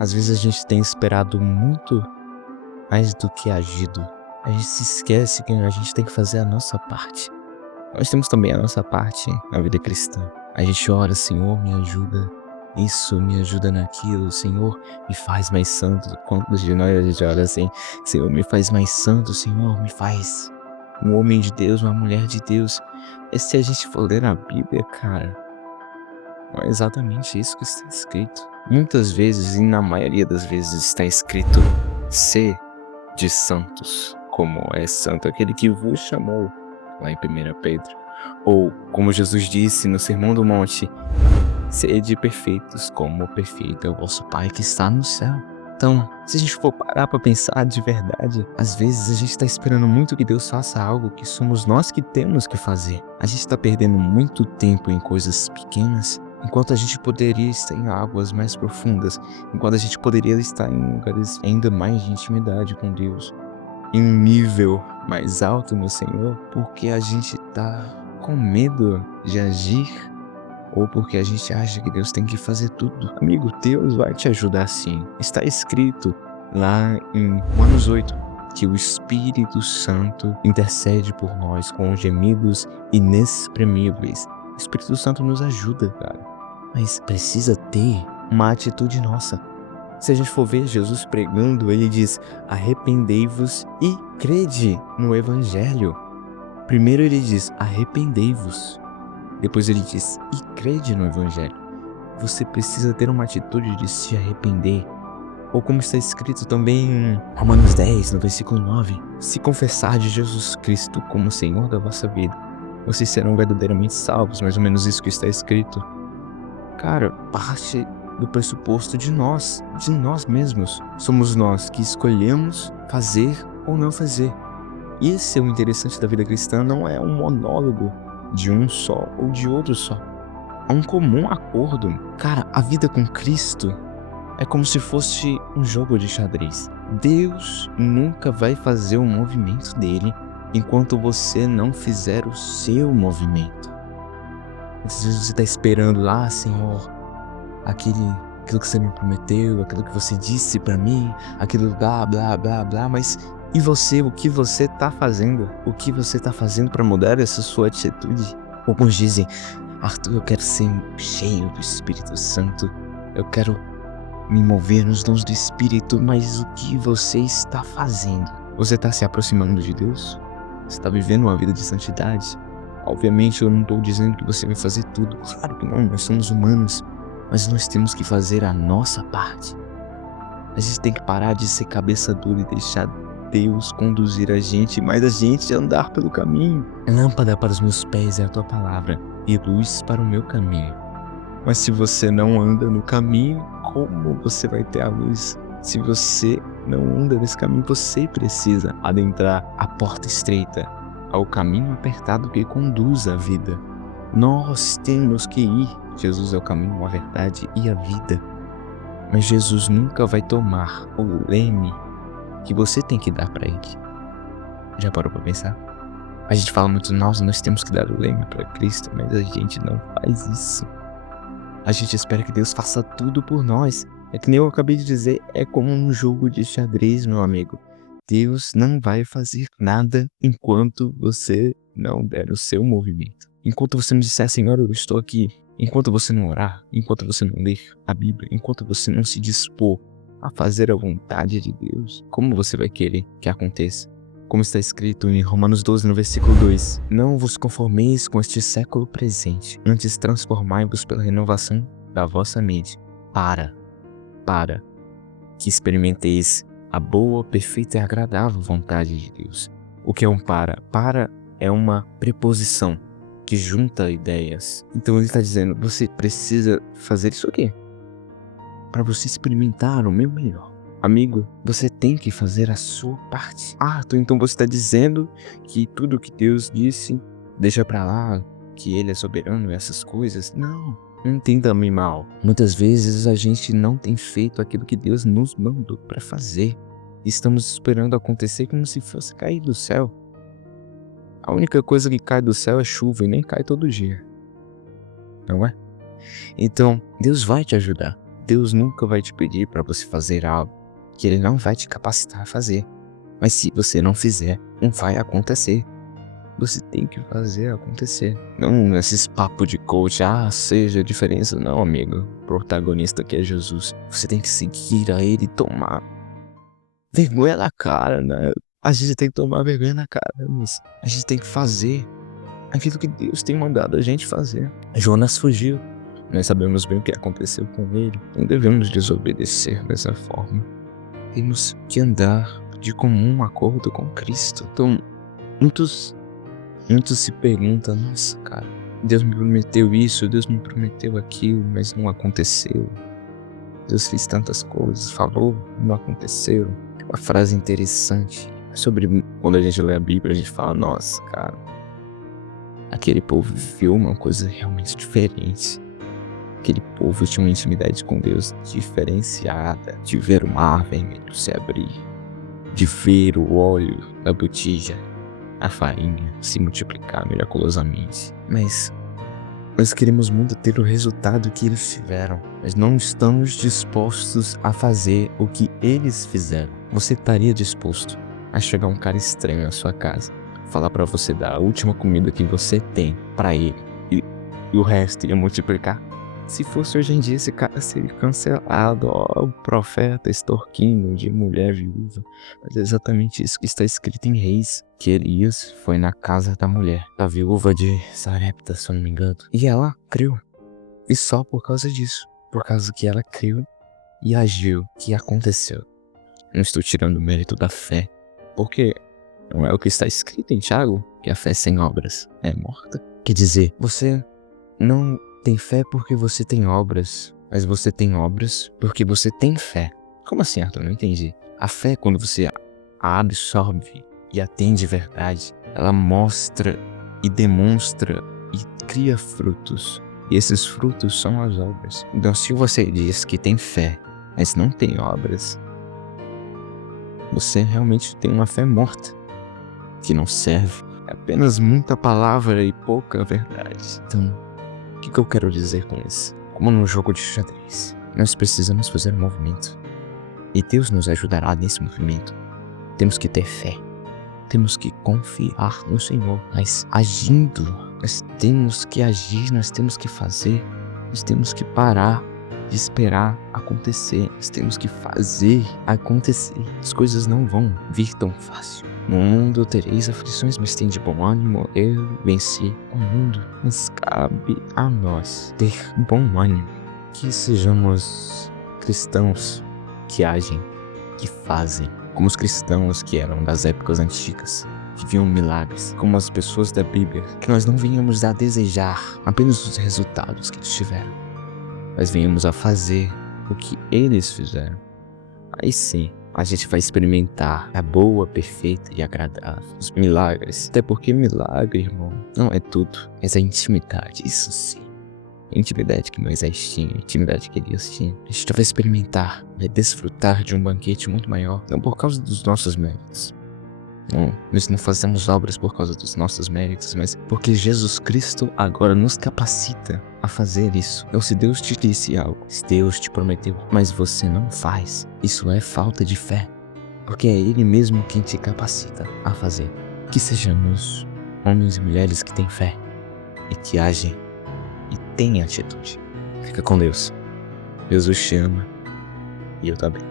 Às vezes a gente tem esperado muito mais do que agido. A gente se esquece que a gente tem que fazer a nossa parte. Nós temos também a nossa parte na vida cristã. A gente ora: Senhor, me ajuda isso, me ajuda naquilo, Senhor, me faz mais santo. Quantos de nós a gente ora assim: Senhor, me faz mais santo, Senhor, me faz um homem de Deus, uma mulher de Deus. E se a gente for ler a Bíblia, cara, não é exatamente isso que está escrito. Muitas vezes, e na maioria das vezes, está escrito: ser de santos, como é santo aquele que vos chamou, lá em 1 Pedro. Ou, como Jesus disse no Sermão do Monte: sede perfeitos, como perfeito é o vosso Pai que está no céu. Então, se a gente for parar para pensar de verdade, às vezes a gente está esperando muito que Deus faça algo que somos nós que temos que fazer. A gente está perdendo muito tempo em coisas pequenas, enquanto a gente poderia estar em águas mais profundas, enquanto a gente poderia estar em lugares ainda mais de intimidade com Deus, em um nível mais alto no Senhor, porque a gente tá com medo de agir ou porque a gente acha que Deus tem que fazer tudo. Amigo, Deus vai te ajudar sim. Está escrito lá em Romanos 8 que o Espírito Santo intercede por nós com gemidos inexprimíveis. O Espírito Santo nos ajuda, cara, mas precisa ter uma atitude nossa. Se a gente for ver Jesus pregando, ele diz: arrependei-vos e crede no Evangelho. Primeiro ele diz: arrependei-vos. Depois ele diz: e crede no Evangelho. Você precisa ter uma atitude de se arrepender. Ou como está escrito também em Romanos 10, no versículo 9: se confessar de Jesus Cristo como Senhor da vossa vida, vocês serão verdadeiramente salvos. Mais ou menos isso que está escrito. Cara, parte do pressuposto de nós mesmos. Somos nós que escolhemos fazer ou não fazer. E esse é o interessante da vida cristã, não é um monólogo de um só ou de outro só. Há um comum acordo. Cara, a vida com Cristo é como se fosse um jogo de xadrez. Deus nunca vai fazer o movimento dele enquanto você não fizer o seu movimento. Às vezes você está esperando lá: Senhor, aquilo que você me prometeu, aquilo que você disse pra mim, aquilo blá, blá, blá, blá, mas e você, o que você tá fazendo? O que você tá fazendo pra mudar essa sua atitude? Alguns dizem: Arthur, eu quero ser cheio do Espírito Santo, eu quero me mover nos dons do Espírito, mas o que você está fazendo? Você tá se aproximando de Deus? Você tá vivendo uma vida de santidade? Obviamente eu não tô dizendo que você vai fazer tudo, claro que não, nós somos humanos. Mas nós temos que fazer a nossa parte. A gente tem que parar de ser cabeça dura e deixar Deus conduzir a gente, mas a gente andar pelo caminho. Lâmpada para os meus pés é a tua palavra e luz para o meu caminho. Mas se você não anda no caminho, como você vai ter a luz? Se você não anda nesse caminho, você precisa adentrar a porta estreita, ao caminho apertado que conduz à vida. Nós temos que ir. Jesus é o caminho, a verdade e a vida. Mas Jesus nunca vai tomar o leme que você tem que dar para ele. Já parou para pensar? A gente fala muito: nós temos que dar o leme para Cristo, mas a gente não faz isso. A gente espera que Deus faça tudo por nós. É que nem eu acabei de dizer, é como um jogo de xadrez, meu amigo. Deus não vai fazer nada enquanto você não der o seu movimento. Enquanto você não disser: Senhor, eu estou aqui. Enquanto você não orar, enquanto você não ler a Bíblia, enquanto você não se dispor a fazer a vontade de Deus, como você vai querer que aconteça? Como está escrito em Romanos 12, no versículo 2: não vos conformeis com este século presente, antes transformai-vos pela renovação da vossa mente, para que experimenteis a boa, perfeita e agradável vontade de Deus. O que é um para? Para é uma preposição que junta ideias. Então ele está dizendo: você precisa fazer isso aqui para você experimentar o meu melhor. Amigo, você tem que fazer a sua parte. Então você está dizendo que tudo que Deus disse, deixa pra lá, que Ele é soberano e essas coisas? Não entenda-me mal. Muitas vezes a gente não tem feito aquilo que Deus nos mandou para fazer. Estamos esperando acontecer como se fosse cair do céu. A única coisa que cai do céu é chuva e nem cai todo dia, não é? Então, Deus vai te ajudar. Deus nunca vai te pedir para você fazer algo que Ele não vai te capacitar a fazer. Mas se você não fizer, não vai acontecer. Você tem que fazer acontecer. Não esses papos de coach, seja a diferença. Não, amigo. O protagonista aqui é Jesus. Você tem que seguir a Ele e tomar vergonha na cara, né? A gente tem que tomar vergonha na cara, mas a gente tem que fazer aquilo que Deus tem mandado a gente fazer. Jonas fugiu. Nós sabemos bem o que aconteceu com ele. Não devemos desobedecer dessa forma. Temos que andar de comum acordo com Cristo. Então, muitos se perguntam, nossa, cara, Deus me prometeu isso, Deus me prometeu aquilo, mas não aconteceu. Deus fez tantas coisas, falou, não aconteceu. Uma frase interessante sobre quando a gente lê a Bíblia, a gente fala, nossa, cara, aquele povo viveu uma coisa realmente diferente. Aquele povo tinha uma intimidade com Deus diferenciada, de ver o mar vermelho se abrir, de ver o óleo da botija, a farinha se multiplicar miraculosamente. Mas nós queremos muito ter o resultado que eles tiveram, mas não estamos dispostos a fazer o que eles fizeram. Você estaria disposto a chegar um cara estranho na sua casa, falar pra você dar a última comida que você tem pra ele e o resto ia multiplicar? Se fosse hoje em dia, esse cara seria cancelado, o profeta extorquindo de mulher viúva. Mas é exatamente isso que está escrito em Reis, que Elias foi na casa da mulher, da viúva de Sarepta, se eu não me engano. E ela creu. E só por causa disso, por causa que ela creu e agiu, que aconteceu. Não estou tirando o mérito da fé, porque não é o que está escrito em Tiago, que a fé sem obras é morta. Quer dizer, você não tem fé porque você tem obras, mas você tem obras porque você tem fé. Como assim, Arthur? Não entendi. A fé, quando você a absorve e atende verdade, ela mostra e demonstra e cria frutos. E esses frutos são as obras. Então, se você diz que tem fé, mas não tem obras, você realmente tem uma fé morta, que não serve. É apenas muita palavra e pouca verdade. Então, o que eu quero dizer com isso? Como num jogo de xadrez, nós precisamos fazer um movimento. E Deus nos ajudará nesse movimento. Temos que ter fé. Temos que confiar no Senhor. Mas agindo, nós temos que agir, nós temos que fazer. Nós temos que parar de esperar acontecer. Nós temos que fazer acontecer. As coisas não vão vir tão fácil. No mundo tereis aflições, mas tem de bom ânimo, eu venci o mundo. Mas cabe a nós ter bom ânimo. Que sejamos cristãos que agem, que fazem, como os cristãos que eram das épocas antigas, que viam milagres, como as pessoas da Bíblia, que nós não venhamos a desejar apenas os resultados que eles tiveram, mas venhamos a fazer o que eles fizeram. Aí sim, a gente vai experimentar a boa, perfeita e agradável, os milagres. Até porque milagre, irmão, não é tudo, mas a intimidade, isso sim. A intimidade que Moisés tinha, a intimidade que Elias tinha. A gente vai experimentar, vai desfrutar de um banquete muito maior, não por causa dos nossos méritos. Não, nós não fazemos obras por causa dos nossos méritos, mas porque Jesus Cristo agora nos capacita a fazer isso. Então, se Deus te disse algo, se Deus te prometeu, mas você não faz, isso é falta de fé. Porque é Ele mesmo quem te capacita a fazer. Que sejamos homens e mulheres que têm fé e que agem e têm atitude. Fica com Deus. Jesus te ama e eu também.